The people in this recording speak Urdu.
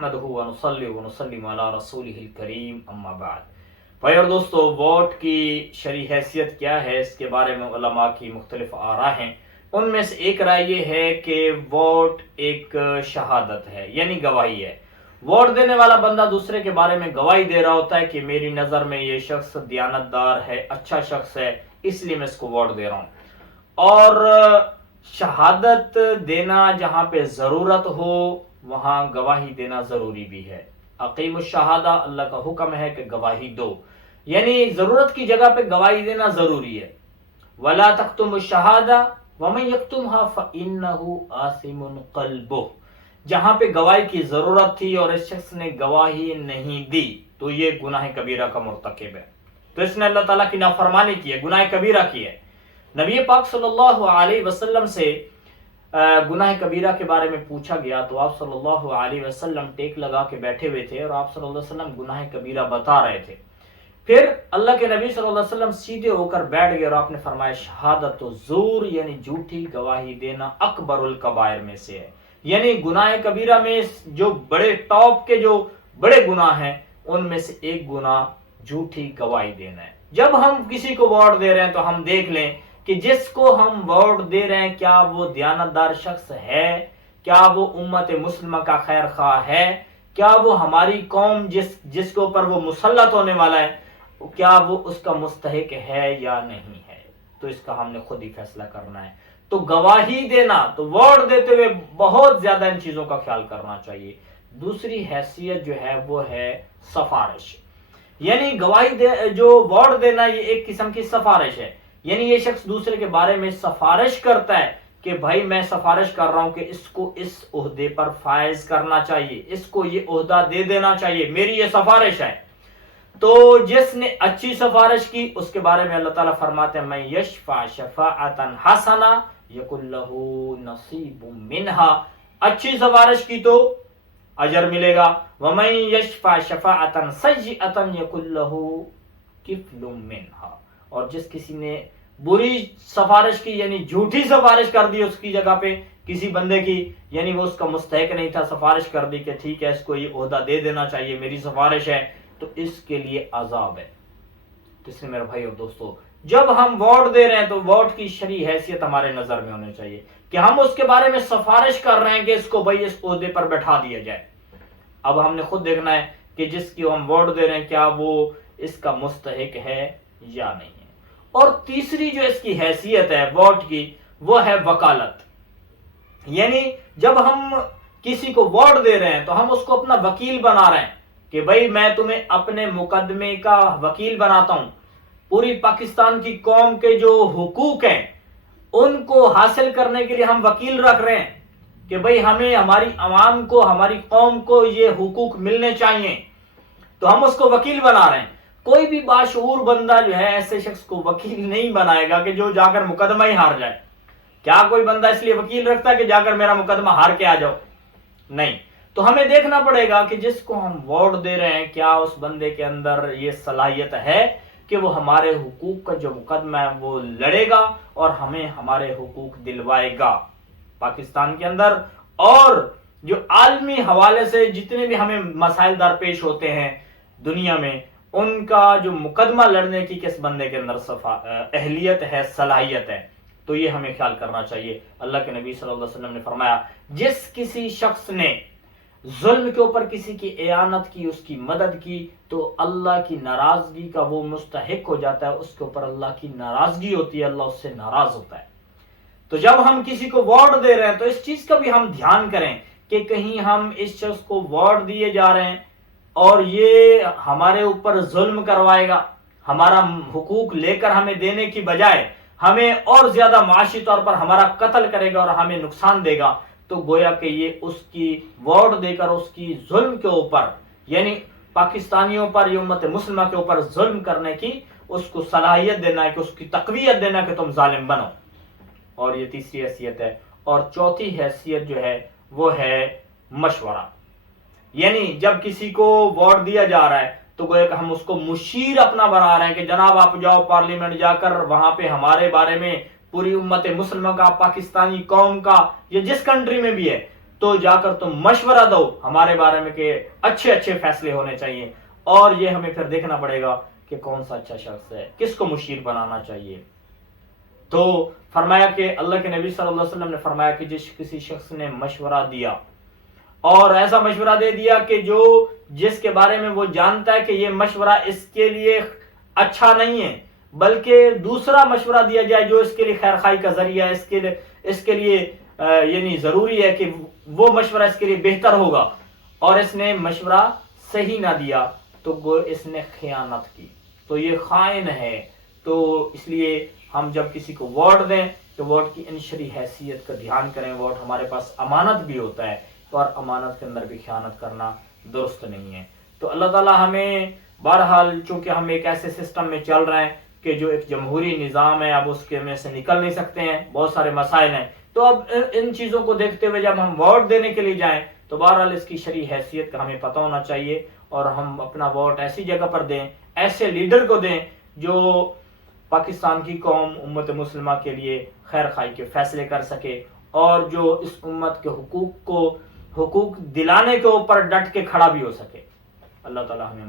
نحمدہ ونصلی ونسلم علی رسولہ الکریم اما بعد۔ بھائی اور دوستو، ووٹ کی شرعی حیثیت کیا ہے، اس کے بارے میں علماء کی مختلف آراء ہیں۔ ان میں سے ایک رائے یہ ہے کہ ووٹ ایک شہادت ہے، یعنی گواہی ہے۔ ووٹ دینے والا بندہ دوسرے کے بارے میں گواہی دے رہا ہوتا ہے کہ میری نظر میں یہ شخص دیانتدار ہے، اچھا شخص ہے، اس لیے میں اس کو ووٹ دے رہا ہوں۔ اور شہادت دینا جہاں پہ ضرورت ہو وہاں گواہی دینا ضروری بھی ہے۔ اقیم الشہادہ، اللہ کا حکم ہے کہ گواہی دو، یعنی ضرورت کی جگہ پہ گواہی دینا ضروری ہے۔ وَلَا تَكْتُمُوا الشَّهَادَةَ وَمَن يَكْتُمْهَا فَإِنَّهُ آثِمٌ قَلْبُهُ۔ جہاں پہ گواہی کی ضرورت تھی اور اس شخص نے گواہی نہیں دی تو یہ گناہ کبیرہ کا مرتکب ہے، تو اس نے اللہ تعالیٰ کی نافرمانی کی ہے، گناہ کبیرہ کی ہے۔ نبی پاک صلی اللہ علیہ وسلم سے گناہ کبیرہ کے بارے میں پوچھا گیا تو آپ صلی اللہ علیہ وسلم ٹیک لگا کے بیٹھے ہوئے تھے اور آپ صلی اللہ علیہ وسلم گناہ کبیرہ بتا رہے تھے۔ پھر اللہ کے نبی صلی اللہ علیہ وسلم سیدھے ہو کر بیٹھ گئے اور آپ نے فرمایا شہادت الزور، یعنی جھوٹی گواہی دینا اکبر الکبائر میں سے ہے، یعنی گناہ کبیرہ میں جو بڑے ٹاپ کے جو بڑے گناہ ہیں ان میں سے ایک گناہ جھوٹی گواہی دینا ہے۔ جب ہم کسی کو ووٹ دے رہے ہیں تو ہم دیکھ لیں کہ جس کو ہم ووٹ دے رہے ہیں کیا وہ دیانتدار شخص ہے، کیا وہ امت مسلمہ کا خیر خواہ ہے، کیا وہ ہماری قوم جس کے اوپر وہ مسلط ہونے والا ہے کیا وہ اس کا مستحق ہے یا نہیں ہے، تو اس کا ہم نے خود ہی فیصلہ کرنا ہے۔ تو گواہی دینا، تو ووٹ دیتے ہوئے بہت زیادہ ان چیزوں کا خیال کرنا چاہیے۔ دوسری حیثیت جو ہے وہ ہے سفارش، یعنی گواہی جو ووٹ دینا یہ ایک قسم کی سفارش ہے، یعنی یہ شخص دوسرے کے بارے میں سفارش کرتا ہے کہ بھائی میں سفارش کر رہا ہوں کہ اس کو اس عہدے پر فائز کرنا چاہیے، اس کو یہ عہدہ دے دینا چاہیے، میری یہ سفارش ہے۔ تو جس نے اچھی سفارش کی اس کے بارے میں اللہ تعالیٰ فرماتے ہیں من یشفع شفاعۃ حسنہ یکن لہ نصیب منہا، اچھی سفارش کی تو اجر ملے گا، ومن یشفع شفاعۃ سیئۃ یکن لہ کفل منہا، اور جس کسی نے بری سفارش کی یعنی جھوٹی سفارش کر دی اس کی جگہ پہ کسی بندے کی، یعنی وہ اس کا مستحق نہیں تھا، سفارش کر دی کہ ٹھیک ہے اس کو یہ عہدہ دے دینا چاہیے، میری سفارش ہے، تو اس کے لیے عذاب ہے۔ تو اس لیے میرے بھائی اور دوستو، جب ہم ووٹ دے رہے ہیں تو ووٹ کی شرعی حیثیت ہمارے نظر میں ہونی چاہیے کہ ہم اس کے بارے میں سفارش کر رہے ہیں کہ اس کو بھائی اس عہدے پر بٹھا دیا جائے۔ اب ہم نے خود دیکھنا ہے کہ جس کی ہم ووٹ دے رہے ہیں کیا وہ اس کا مستحق ہے یا نہیں ہے۔ اور تیسری جو اس کی حیثیت ہے ووٹ کی وہ ہے وکالت، یعنی جب ہم کسی کو ووٹ دے رہے ہیں تو ہم اس کو اپنا وکیل بنا رہے ہیں کہ بھائی میں تمہیں اپنے مقدمے کا وکیل بناتا ہوں، پوری پاکستان کی قوم کے جو حقوق ہیں ان کو حاصل کرنے کے لیے ہم وکیل رکھ رہے ہیں کہ بھئی ہمیں ہماری عوام کو ہماری قوم کو یہ حقوق ملنے چاہیے، تو ہم اس کو وکیل بنا رہے ہیں۔ کوئی بھی باشعور بندہ جو ہے ایسے شخص کو وکیل نہیں بنائے گا کہ جو جا کر مقدمہ ہی ہار جائے۔ کیا کوئی بندہ اس لیے وکیل رکھتا ہے کہ جا کر میرا مقدمہ ہار کے آ جاؤ؟ نہیں۔ تو ہمیں دیکھنا پڑے گا کہ جس کو ہم ووٹ دے رہے ہیں کیا اس بندے کے اندر یہ صلاحیت ہے کہ وہ ہمارے حقوق کا جو مقدمہ ہے وہ لڑے گا اور ہمیں ہمارے حقوق دلوائے گا پاکستان کے اندر، اور جو عالمی حوالے سے جتنے بھی ہمیں مسائل درپیش ہوتے ہیں دنیا میں ان کا جو مقدمہ لڑنے کی کس بندے کے اندر اہلیت ہے، صلاحیت ہے، تو یہ ہمیں خیال کرنا چاہیے۔ اللہ کے نبی صلی اللہ علیہ وسلم نے فرمایا جس کسی شخص نے ظلم کے اوپر کسی کی اعانت کی، اس کی مدد کی، تو اللہ کی ناراضگی کا وہ مستحق ہو جاتا ہے، اس کے اوپر اللہ کی ناراضگی ہوتی ہے، اللہ اس سے ناراض ہوتا ہے۔ تو جب ہم کسی کو ووٹ دے رہے ہیں تو اس چیز کا بھی ہم دھیان کریں کہ کہیں ہم اس شخص کو ووٹ دیے جا رہے ہیں اور یہ ہمارے اوپر ظلم کروائے گا، ہمارا حقوق لے کر ہمیں دینے کی بجائے ہمیں اور زیادہ معاشی طور پر ہمارا قتل کرے گا اور ہمیں نقصان دے گا، تو گویا کہ یہ اس کی ووٹ دے کر اس کی ظلم کے اوپر، یعنی پاکستانیوں پر یا امت مسلمہ کے اوپر ظلم کرنے کی اس کو صلاحیت دینا ہے، کہ اس کی تقویت دینا کہ تم ظالم بنو۔ اور یہ تیسری حیثیت ہے۔ اور چوتھی حیثیت جو ہے وہ ہے مشورہ، یعنی جب کسی کو ووٹ دیا جا رہا ہے تو گویا کہ ہم اس کو مشیر اپنا بنا رہے ہیں کہ جناب آپ جاؤ پارلیمنٹ جا کر وہاں پہ ہمارے بارے میں پوری امت مسلمہ کا، پاکستانی قوم کا یا جس کنٹری میں بھی ہے تو جا کر تم مشورہ دو ہمارے بارے میں کہ اچھے اچھے فیصلے ہونے چاہیے، اور یہ ہمیں پھر دیکھنا پڑے گا کہ کون سا اچھا شخص ہے، کس کو مشیر بنانا چاہیے۔ تو فرمایا کہ اللہ کے نبی صلی اللہ علیہ وسلم نے فرمایا کہ کسی شخص نے مشورہ دیا اور ایسا مشورہ دے دیا کہ جس کے بارے میں وہ جانتا ہے کہ یہ مشورہ اس کے لیے اچھا نہیں ہے، بلکہ دوسرا مشورہ دیا جائے جو اس کے لیے خیر خائی کا ذریعہ ہے، اس کے لیے یعنی ضروری ہے کہ وہ مشورہ اس کے لیے بہتر ہوگا، اور اس نے مشورہ صحیح نہ دیا تو اس نے خیانت کی، تو یہ خائن ہے۔ تو اس لیے ہم جب کسی کو ووٹ دیں تو ووٹ کی انشری حیثیت کا دھیان کریں۔ ووٹ ہمارے پاس امانت بھی ہوتا ہے، اور امانت کے اندر بھی خیانت کرنا درست نہیں ہے۔ تو اللہ تعالیٰ ہمیں بہرحال، چونکہ ہم ایک ایسے سسٹم میں چل رہے ہیں کہ جو ایک جمہوری نظام ہے، اب اس کے میں سے نکل نہیں سکتے ہیں، بہت سارے مسائل ہیں، تو اب ان چیزوں کو دیکھتے ہوئے جب ہم ووٹ دینے کے لیے جائیں تو بہرحال اس کی شرعی حیثیت کا ہمیں پتہ ہونا چاہیے، اور ہم اپنا ووٹ ایسی جگہ پر دیں، ایسے لیڈر کو دیں جو پاکستان کی قوم امت مسلمہ کے لیے خیر خائی کے فیصلے کر سکے، اور جو اس امت کے حقوق دلانے کے اوپر ڈٹ کے کھڑا بھی ہو سکے۔ اللہ تعالیٰ ہمیں